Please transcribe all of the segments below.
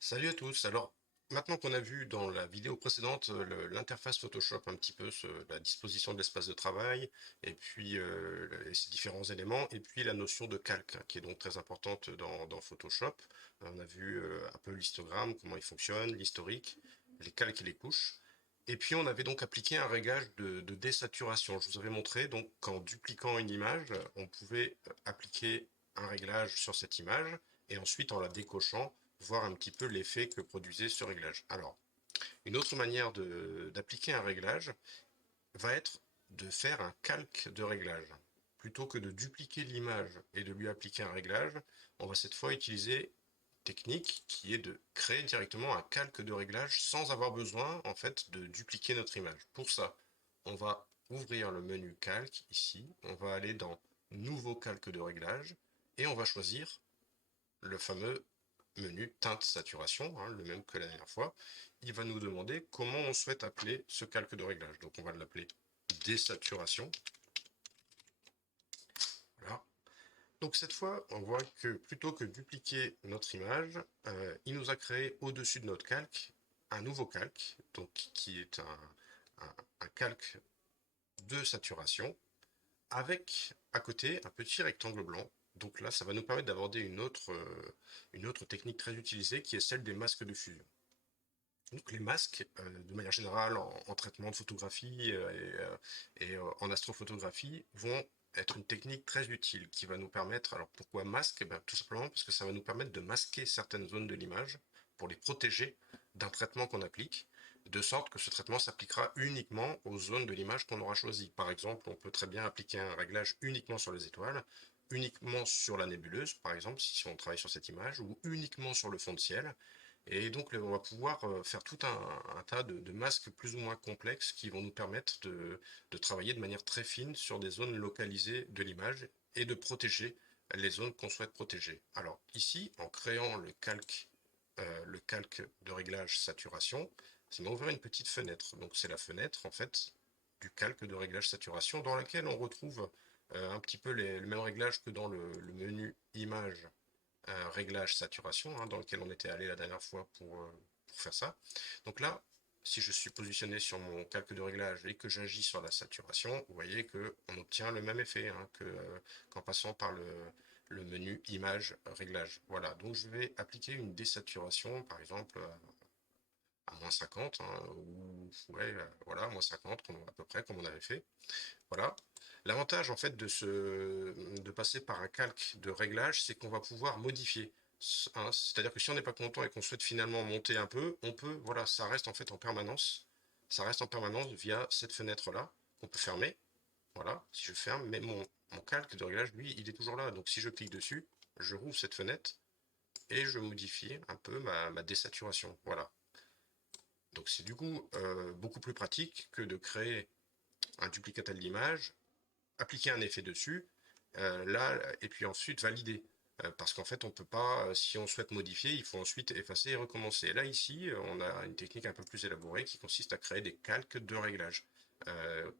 Salut à tous. Alors, maintenant qu'on a vu dans la vidéo précédente l'interface Photoshop, un petit peu la disposition de l'espace de travail, et puis ces différents éléments, et puis la notion de calque, hein, qui est donc très importante dans Photoshop. On a vu un peu l'histogramme, comment il fonctionne, l'historique, les calques et les couches. Et puis on avait donc appliqué un réglage de désaturation. Je vous avais montré donc qu'en dupliquant une image, on pouvait appliquer un réglage sur cette image, et ensuite en la décochant, voir un petit peu l'effet que produisait ce réglage. Alors, une autre manière d'appliquer un réglage va être de faire un calque de réglage. Plutôt que de dupliquer l'image et de lui appliquer un réglage, on va cette fois utiliser une technique qui est de créer directement un calque de réglage sans avoir besoin en fait de dupliquer notre image. Pour ça, on va ouvrir le menu calque ici, on va aller dans nouveau calque de réglage et on va choisir le fameux menu teinte saturation, hein, le même que la dernière fois. Il va nous demander comment on souhaite appeler ce calque de réglage. Donc on va l'appeler désaturation. Voilà. Donc cette fois, on voit que plutôt que dupliquer notre image, il nous a créé au-dessus de notre calque un nouveau calque, donc qui est un calque de saturation, avec à côté un petit rectangle blanc. Donc là, ça va nous permettre d'aborder une autre technique très utilisée qui est celle des masques de fusion. Donc les masques, de manière générale, en traitement de photographie en astrophotographie, vont être une technique très utile qui va nous permettre, alors pourquoi masque? Eh bien, tout simplement parce que ça va nous permettre de masquer certaines zones de l'image pour les protéger d'un traitement qu'on applique, de sorte que ce traitement s'appliquera uniquement aux zones de l'image qu'on aura choisies. Par exemple, on peut très bien appliquer un réglage uniquement sur les étoiles, uniquement sur la nébuleuse, par exemple, si on travaille sur cette image, ou uniquement sur le fond de ciel. Et donc, on va pouvoir faire tout un tas de masques plus ou moins complexes qui vont nous permettre de travailler de manière très fine sur des zones localisées de l'image et de protéger les zones qu'on souhaite protéger. Alors ici, en créant le calque de réglage saturation, ça m'a ouvert une petite fenêtre. Donc c'est la fenêtre en fait du calque de réglage saturation dans laquelle on retrouve un petit peu le même réglage que dans le menu image réglage saturation, hein, dans lequel on était allé la dernière fois pour faire ça. Donc là, si je suis positionné sur mon calque de réglage et que j'agis sur la saturation, vous voyez qu'on obtient le même effet hein, qu'en passant par le menu image réglage. Voilà, donc je vais appliquer une désaturation, par exemple à moins 50, hein, ou ouais, voilà, moins 50, à peu près comme on avait fait. Voilà. L'avantage en fait de passer par un calque de réglage, c'est qu'on va pouvoir modifier. Hein, c'est-à-dire que si on n'est pas content et qu'on souhaite finalement monter un peu, on peut, voilà, ça reste en fait en permanence. Ça reste en permanence via cette fenêtre-là qu'on peut fermer. Voilà, si je ferme, mais mon calque de réglage, lui, il est toujours là. Donc si je clique dessus, je rouvre cette fenêtre et je modifie un peu ma désaturation. Voilà. Donc c'est du coup beaucoup plus pratique que de créer un duplicata de l'image, appliquer un effet dessus, là, et puis ensuite valider. Parce qu'en fait, on peut pas, si on souhaite modifier, il faut ensuite effacer et recommencer. Là, ici, on a une technique un peu plus élaborée qui consiste à créer des calques de réglage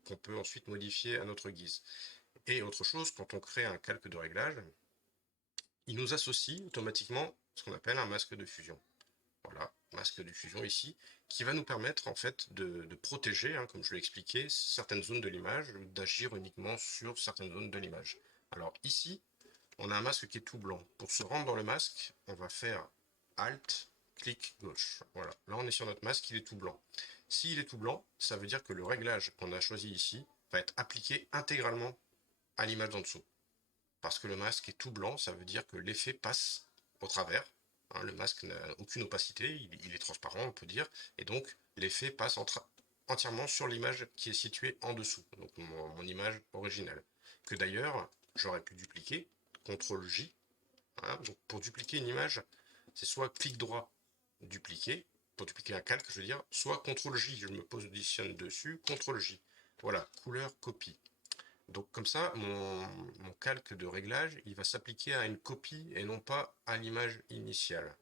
qu'on peut ensuite modifier à notre guise. Et autre chose, quand on crée un calque de réglage, il nous associe automatiquement ce qu'on appelle un masque de fusion. Voilà, masque de fusion ici, qui va nous permettre en fait de protéger, hein, comme je l'ai expliqué, certaines zones de l'image, d'agir uniquement sur certaines zones de l'image. Alors ici, on a un masque qui est tout blanc. Pour se rendre dans le masque, on va faire Alt, clic gauche. Voilà, là on est sur notre masque, il est tout blanc. S'il est tout blanc, ça veut dire que le réglage qu'on a choisi ici va être appliqué intégralement à l'image d'en dessous. Parce que le masque est tout blanc, ça veut dire que l'effet passe au travers. Hein, le masque n'a aucune opacité, il est transparent, on peut dire, et donc l'effet passe entièrement sur l'image qui est située en dessous, donc mon image originale. Que d'ailleurs, j'aurais pu dupliquer, CTRL J. Voilà, donc pour dupliquer une image, c'est soit clic droit, dupliquer, pour dupliquer un calque, je veux dire, soit CTRL J, je me positionne dessus, CTRL J. Voilà, couleur copie. Donc comme ça, mon calque de réglage, il va s'appliquer à une copie et non pas à l'image initiale.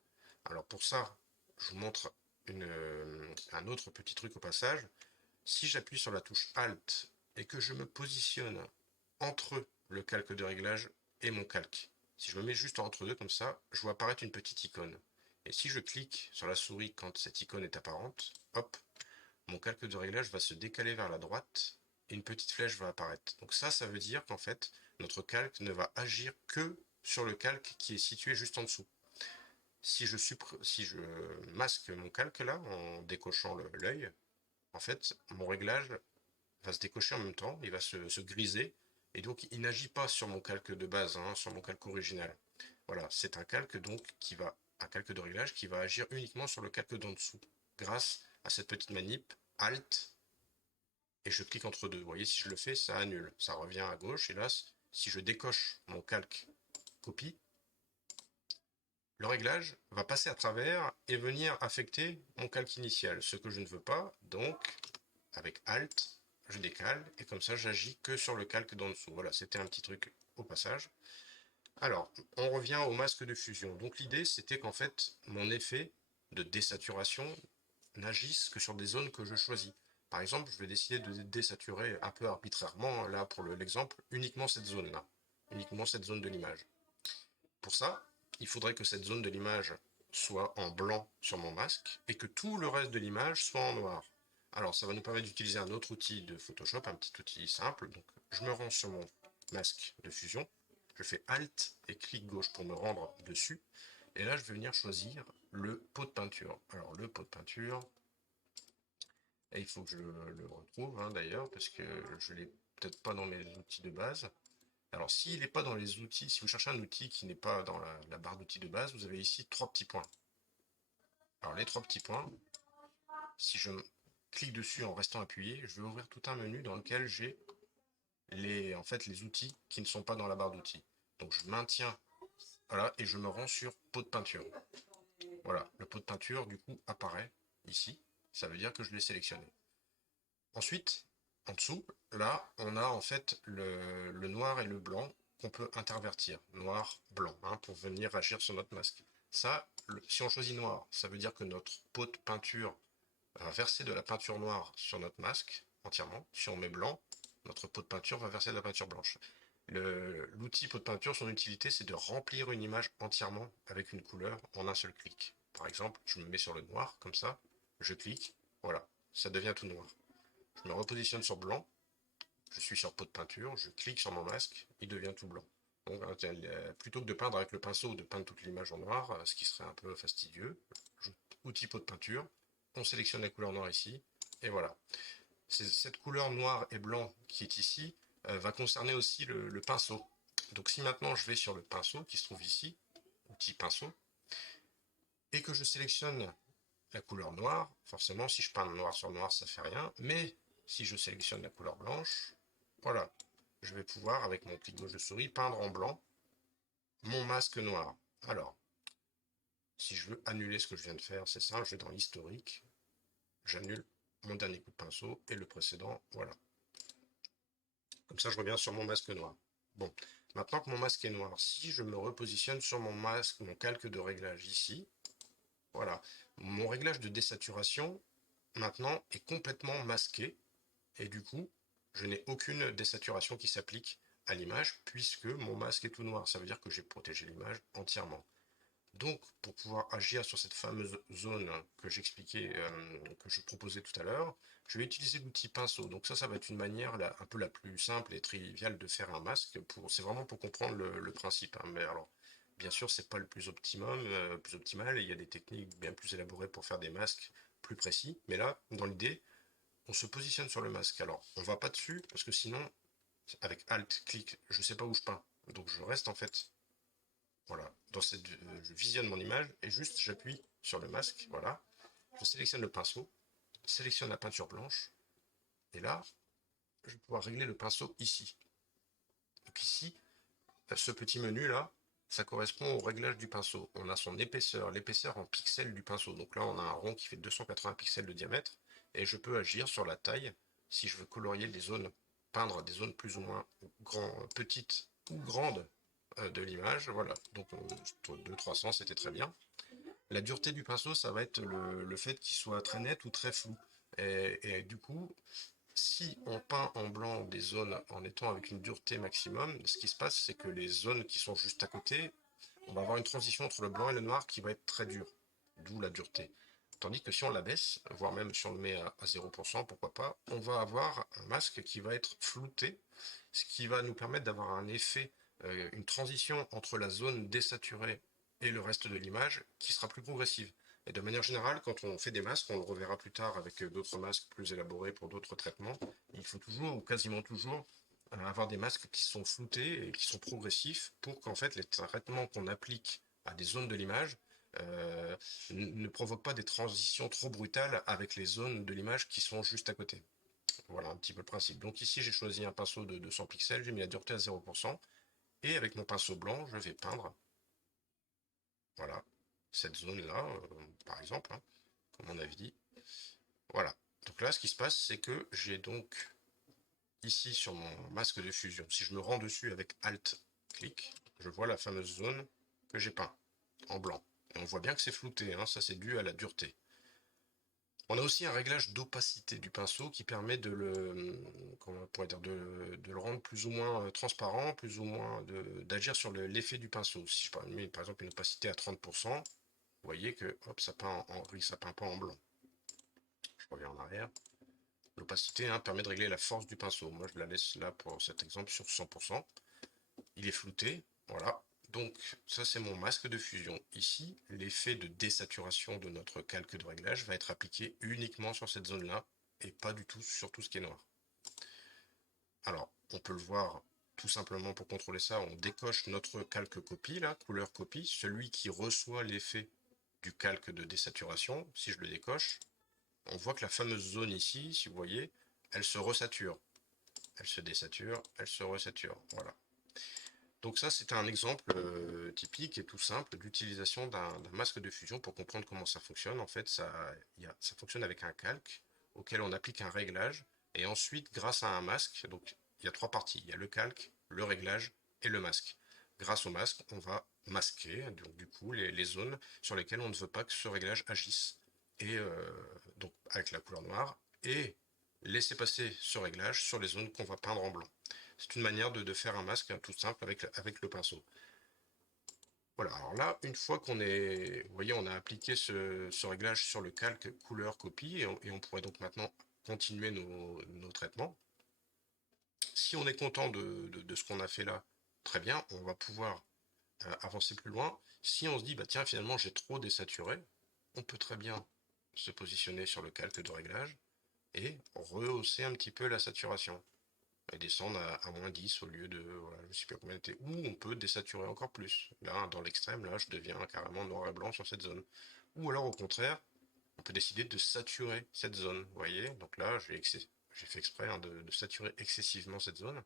Alors pour ça, je vous montre un autre petit truc au passage. Si j'appuie sur la touche Alt et que je me positionne entre le calque de réglage et mon calque, si je me mets juste entre deux comme ça, je vois apparaître une petite icône. Et si je clique sur la souris quand cette icône est apparente, hop, mon calque de réglage va se décaler vers la droite et une petite flèche va apparaître. Donc ça veut dire qu'en fait, notre calque ne va agir que sur le calque qui est situé juste en dessous. Si je masque mon calque là, en décochant l'œil, en fait, mon réglage va se décocher en même temps, il va se griser, et donc il n'agit pas sur mon calque de base, hein, sur mon calque original. Voilà, c'est un calque donc un calque de réglage qui va agir uniquement sur le calque d'en dessous, grâce à cette petite manip Alt, et je clique entre deux. Vous voyez, si je le fais, ça annule, ça revient à gauche, et là, si je décoche mon calque copie, le réglage va passer à travers et venir affecter mon calque initial, ce que je ne veux pas, donc avec Alt, je décale, et comme ça j'agis que sur le calque d'en dessous. Voilà, c'était un petit truc au passage. Alors, on revient au masque de fusion. Donc l'idée, c'était qu'en fait, mon effet de désaturation n'agisse que sur des zones que je choisis. Par exemple, je vais décider de désaturer un peu arbitrairement, là pour l'exemple, uniquement cette zone-là, uniquement cette zone de l'image. Pour ça, il faudrait que cette zone de l'image soit en blanc sur mon masque et que tout le reste de l'image soit en noir. Alors, ça va nous permettre d'utiliser un autre outil de Photoshop, un petit outil simple. Donc, je me rends sur mon masque de fusion, je fais Alt et clic gauche pour me rendre dessus. Et là, je vais venir choisir le pot de peinture. Alors, le pot de peinture, et il faut que je le retrouve hein, d'ailleurs, parce que je ne l'ai peut-être pas dans mes outils de base. Alors, s'il n'est pas dans les outils, si vous cherchez un outil qui n'est pas dans la barre d'outils de base, vous avez ici trois petits points. Alors, les trois petits points, si je clique dessus en restant appuyé, je vais ouvrir tout un menu dans lequel j'ai en fait, les outils qui ne sont pas dans la barre d'outils. Donc, je maintiens, voilà, et je me rends sur pot de peinture. Voilà, le pot de peinture, du coup, apparaît ici. Ça veut dire que je l'ai sélectionné. Ensuite, en dessous, là, on a en fait le noir et le blanc qu'on peut intervertir. Noir, blanc, hein, pour venir agir sur notre masque. Ça, si on choisit noir, ça veut dire que notre pot de peinture va verser de la peinture noire sur notre masque entièrement. Si on met blanc, notre pot de peinture va verser de la peinture blanche. L'outil pot de peinture, son utilité, c'est de remplir une image entièrement avec une couleur en un seul clic. Par exemple, je me mets sur le noir, comme ça, je clique, voilà, ça devient tout noir. Je me repositionne sur blanc, je suis sur pot de peinture, je clique sur mon masque, il devient tout blanc. Donc, plutôt que de peindre avec le pinceau ou de peindre toute l'image en noir, ce qui serait un peu fastidieux, outil pot de peinture, on sélectionne la couleur noire ici, et voilà. Cette couleur noir et blanc qui est ici va concerner aussi le pinceau. Donc si maintenant je vais sur le pinceau qui se trouve ici, outil pinceau, et que je sélectionne la couleur noire, forcément si je peins noir sur noir ça fait rien, mais si je sélectionne la couleur blanche, voilà, je vais pouvoir avec mon clic gauche de souris peindre en blanc mon masque noir. Alors, si je veux annuler ce que je viens de faire, c'est simple, je vais dans l'historique, j'annule mon dernier coup de pinceau et le précédent, voilà. Comme ça, je reviens sur mon masque noir. Bon, maintenant que mon masque est noir, si je me repositionne sur mon masque, mon calque de réglage ici, voilà, mon réglage de désaturation maintenant est complètement masqué et du coup, je n'ai aucune désaturation qui s'applique à l'image puisque mon masque est tout noir. Ça veut dire que j'ai protégé l'image entièrement. Donc, pour pouvoir agir sur cette fameuse zone que j'expliquais, que je proposais tout à l'heure, je vais utiliser l'outil pinceau. Donc ça va être une manière un peu la plus simple et triviale de faire un masque. C'est vraiment pour comprendre le principe, hein. Mais alors, bien sûr, c'est pas le plus plus optimal. Et il y a des techniques bien plus élaborées pour faire des masques plus précis. Mais là, dans l'idée, on se positionne sur le masque. Alors, on va pas dessus parce que sinon, avec Alt, clic, je sais pas où je peins. Donc je reste en fait voilà, je visionne mon image et juste j'appuie sur le masque, voilà. Je sélectionne le pinceau, sélectionne la peinture blanche, et là, je vais pouvoir régler le pinceau ici. Donc ici, ce petit menu là, ça correspond au réglage du pinceau. On a son épaisseur, l'épaisseur en pixels du pinceau. Donc là, on a un rond qui fait 280 pixels de diamètre, et je peux agir sur la taille si je veux colorier des zones, peindre des zones plus ou moins petites ou grandes de l'image. Voilà, donc 200-300, c'était très bien. La dureté du pinceau, ça va être le fait qu'il soit très net ou très flou. Et du coup, si on peint en blanc des zones en étant avec une dureté maximum, ce qui se passe, c'est que les zones qui sont juste à côté, on va avoir une transition entre le blanc et le noir qui va être très dure. d'où la dureté. Tandis que si on l'abaisse, voire même si on le met à 0%, pourquoi pas, on va avoir un masque qui va être flouté, ce qui va nous permettre d'avoir un effet, une transition entre la zone désaturée et le reste de l'image qui sera plus progressive. Et de manière générale, quand on fait des masques, on le reverra plus tard avec d'autres masques plus élaborés pour d'autres traitements, il faut toujours, ou quasiment toujours, avoir des masques qui sont floutés et qui sont progressifs pour qu'en fait les traitements qu'on applique à des zones de l'image euh, ne provoquent pas des transitions trop brutales avec les zones de l'image qui sont juste à côté. Voilà un petit peu le principe. Donc ici j'ai choisi un pinceau de 200 pixels, j'ai mis la dureté à 0%, et avec mon pinceau blanc, je vais peindre, voilà, cette zone-là, par exemple, hein, comme on avait dit. Voilà. Donc là, ce qui se passe, c'est que j'ai donc ici sur mon masque de fusion, si je me rends dessus avec Alt-clic, je vois la fameuse zone que j'ai peint en blanc. Et on voit bien que c'est flouté, hein, ça c'est dû à la dureté. On a aussi un réglage d'opacité du pinceau qui permet de le, comment on pourrait dire, de le rendre plus ou moins transparent, plus ou moins d'agir sur l'effet du pinceau. Si je mets par exemple une opacité à 30%, vous voyez que hop, ça peint en gris, ça peint pas en blanc. Je reviens en arrière. L'opacité permet de régler la force du pinceau. Moi, je la laisse là pour cet exemple sur 100%. Il est flouté, voilà. Donc, ça, c'est mon masque de fusion. Ici, l'effet de désaturation de notre calque de réglage va être appliqué uniquement sur cette zone-là et pas du tout sur tout ce qui est noir. Alors, on peut le voir tout simplement pour contrôler ça, on décoche notre calque copie, là, couleur copie, celui qui reçoit l'effet du calque de désaturation. Si je le décoche, on voit que la fameuse zone ici, si vous voyez, elle se resature. Elle se désature, elle se resature. Voilà. Donc ça, c'est un exemple typique et tout simple d'utilisation d'un masque de fusion pour comprendre comment ça fonctionne. En fait, ça fonctionne avec un calque auquel on applique un réglage. Et ensuite, grâce à un masque, donc il y a trois parties. Il y a le calque, le réglage et le masque. Grâce au masque, on va masquer donc, du coup les zones sur lesquelles on ne veut pas que ce réglage agisse. Et donc avec la couleur noire. Et laisser passer ce réglage sur les zones qu'on va peindre en blanc. C'est une manière de faire un masque tout simple avec le pinceau. Voilà, alors là, une fois qu'on est, vous voyez, on a appliqué ce réglage sur le calque couleur copie et on pourrait donc maintenant continuer nos traitements. Si on est content de ce qu'on a fait là, très bien, on va pouvoir avancer plus loin. Si on se dit, bah tiens, finalement j'ai trop désaturé, on peut très bien se positionner sur le calque de réglage et rehausser un petit peu la saturation. Et descendre à moins 10 au lieu de, voilà, je ne sais plus combien c'était, ou on peut désaturer encore plus. Là, dans l'extrême, là, je deviens carrément noir et blanc sur cette zone. Ou alors, au contraire, on peut décider de saturer cette zone, vous voyez. Donc là, j'ai fait exprès de saturer excessivement cette zone.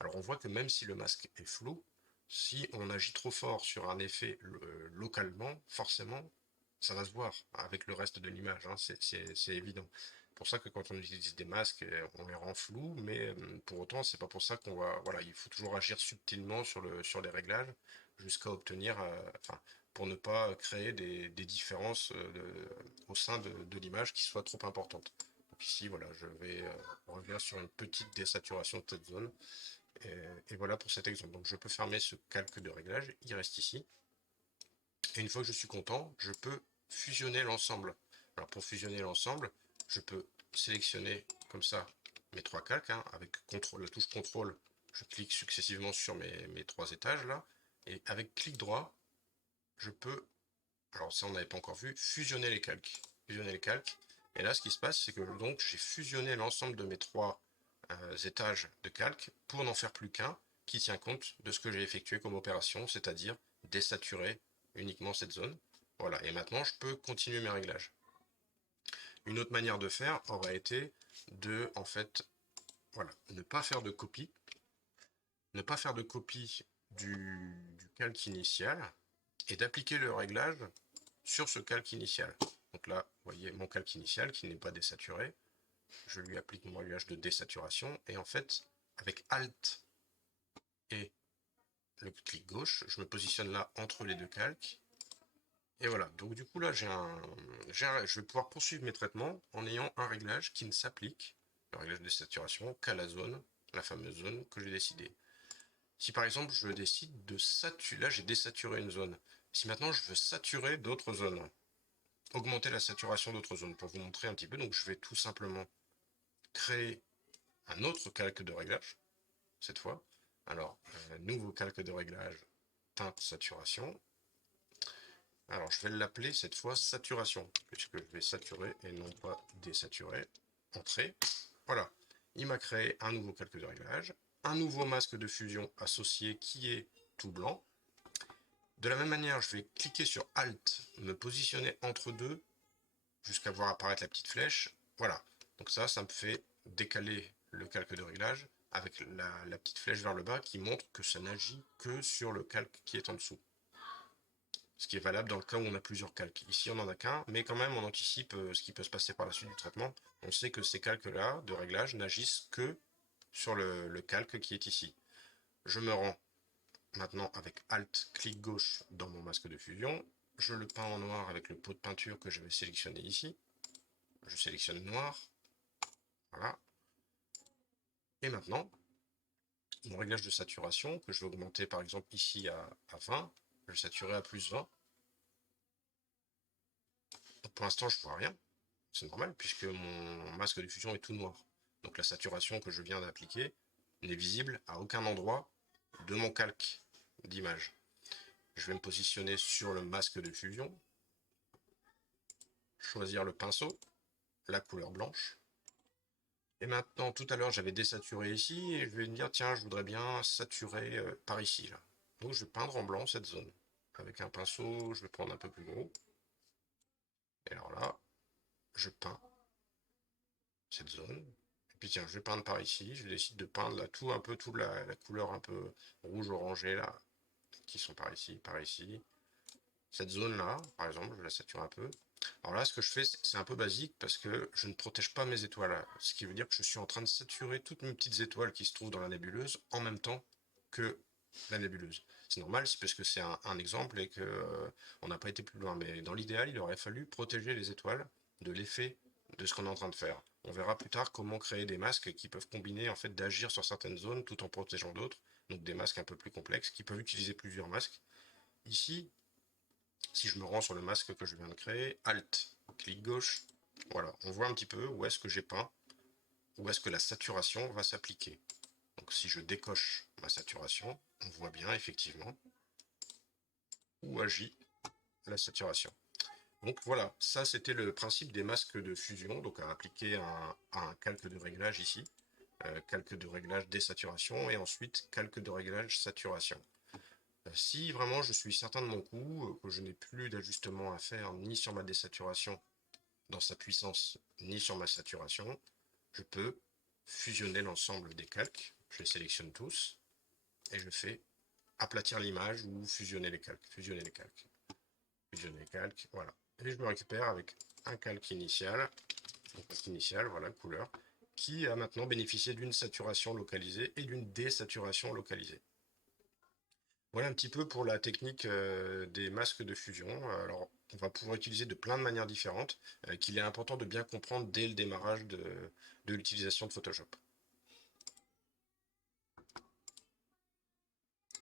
Alors, on voit que même si le masque est flou, si on agit trop fort sur un effet localement, forcément, ça va se voir avec le reste de l'image, hein, c'est évident. C'est pour ça que quand on utilise des masques, on les rend flous, mais pour autant, c'est pas pour ça qu'on va. Voilà, il faut toujours agir subtilement sur les réglages jusqu'à obtenir, enfin, pour ne pas créer des différences au sein de l'image qui soient trop importantes. Donc ici, voilà, je vais revenir sur une petite désaturation de cette zone. Et voilà pour cet exemple. Donc je peux fermer ce calque de réglage, il reste ici. Et une fois que je suis content, je peux fusionner l'ensemble. Alors pour fusionner l'ensemble, je peux sélectionner comme ça mes trois calques, avec la touche contrôle, je clique successivement sur mes trois étages là, et avec clic droit, je peux, alors ça on n'avait pas encore vu, fusionner les calques. Fusionner les calques. Et là ce qui se passe, c'est que donc j'ai fusionné l'ensemble de mes trois étages de calque pour n'en faire plus qu'un qui tient compte de ce que j'ai effectué comme opération, c'est-à-dire désaturer uniquement cette zone. Voilà, et maintenant je peux continuer mes réglages. Une autre manière de faire aurait été de, en fait, voilà, ne pas faire de copie, ne pas faire de copie du calque initial et d'appliquer le réglage sur ce calque initial. Donc là, vous voyez mon calque initial qui n'est pas désaturé. Je lui applique mon réglage de désaturation et en fait, avec Alt et le clic gauche, je me positionne là entre les deux calques. Et voilà, donc du coup là, je vais pouvoir poursuivre mes traitements en ayant un réglage qui ne s'applique, le réglage de saturation, qu'à la zone, la fameuse zone que j'ai décidé. Si par exemple je décide de saturer, là j'ai désaturé une zone. Si maintenant je veux saturer d'autres zones, augmenter la saturation d'autres zones pour vous montrer un petit peu. Donc je vais tout simplement créer un autre calque de réglage, cette fois. Alors, nouveau calque de réglage, teinte, saturation. Alors, je vais l'appeler cette fois saturation, puisque je vais saturer et non pas désaturer. Entrée. Voilà. Il m'a créé un nouveau calque de réglage, un nouveau masque de fusion associé qui est tout blanc. De la même manière, je vais cliquer sur Alt, me positionner entre deux, jusqu'à voir apparaître la petite flèche. Voilà. Donc ça me fait décaler le calque de réglage avec la petite flèche vers le bas qui montre que ça n'agit que sur le calque qui est en dessous. Ce qui est valable dans le cas où on a plusieurs calques. Ici, on n'en a qu'un, mais quand même, on anticipe ce qui peut se passer par la suite du traitement. On sait que ces calques-là de réglage n'agissent que sur le calque qui est ici. Je me rends maintenant avec Alt, clic gauche dans mon masque de fusion. Je le peins en noir avec le pot de peinture que je vais sélectionner ici. Je sélectionne noir. Voilà. Et maintenant, mon réglage de saturation, que je vais augmenter par exemple ici à 20, je vais saturer à plus 20. Donc pour l'instant, je vois rien. C'est normal puisque mon masque de fusion est tout noir. Donc la saturation que je viens d'appliquer n'est visible à aucun endroit de mon calque d'image. Je vais me positionner sur le masque de fusion, choisir le pinceau, la couleur blanche. Et maintenant, tout à l'heure, j'avais désaturé ici et je vais me dire, tiens, je voudrais bien saturer par ici, là. Donc je vais peindre en blanc cette zone. Avec un pinceau, je vais prendre un peu plus gros. Et alors là, je peins cette zone. Et puis tiens, je vais peindre par ici. Je décide de peindre là tout un peu, toute la couleur un peu rouge-orangé là, qui sont par ici, par ici. Cette zone-là, par exemple, je vais la saturer un peu. Alors là, ce que je fais, c'est un peu basique parce que je ne protège pas mes étoiles. Ce qui veut dire que je suis en train de saturer toutes mes petites étoiles qui se trouvent dans la nébuleuse en même temps que la nébuleuse. C'est normal, c'est parce que c'est un exemple et que on n'a pas été plus loin. Mais dans l'idéal, il aurait fallu protéger les étoiles de l'effet de ce qu'on est en train de faire. On verra plus tard comment créer des masques qui peuvent combiner en fait d'agir sur certaines zones tout en protégeant d'autres. Donc des masques un peu plus complexes qui peuvent utiliser plusieurs masques. Ici, si je me rends sur le masque que je viens de créer, Alt, clic gauche, voilà, on voit un petit peu où est-ce que j'ai peint, où est-ce que la saturation va s'appliquer. Donc si je décoche ma saturation, on voit bien effectivement où agit la saturation. Donc voilà, ça c'était le principe des masques de fusion, donc à appliquer à un calque de réglage ici, calque de réglage désaturation et ensuite calque de réglage saturation. Si vraiment je suis certain de mon coup, que je n'ai plus d'ajustement à faire ni sur ma désaturation dans sa puissance, ni sur ma saturation, je peux fusionner l'ensemble des calques. Je les sélectionne tous et je fais aplatir l'image ou fusionner les calques, fusionner les calques, fusionner les calques, voilà. Et je me récupère avec un calque initial, voilà, couleur, qui a maintenant bénéficié d'une saturation localisée et d'une désaturation localisée. Voilà un petit peu pour la technique des masques de fusion. Alors, on va pouvoir utiliser de plein de manières différentes, qu'il est important de bien comprendre dès le démarrage de l'utilisation de Photoshop.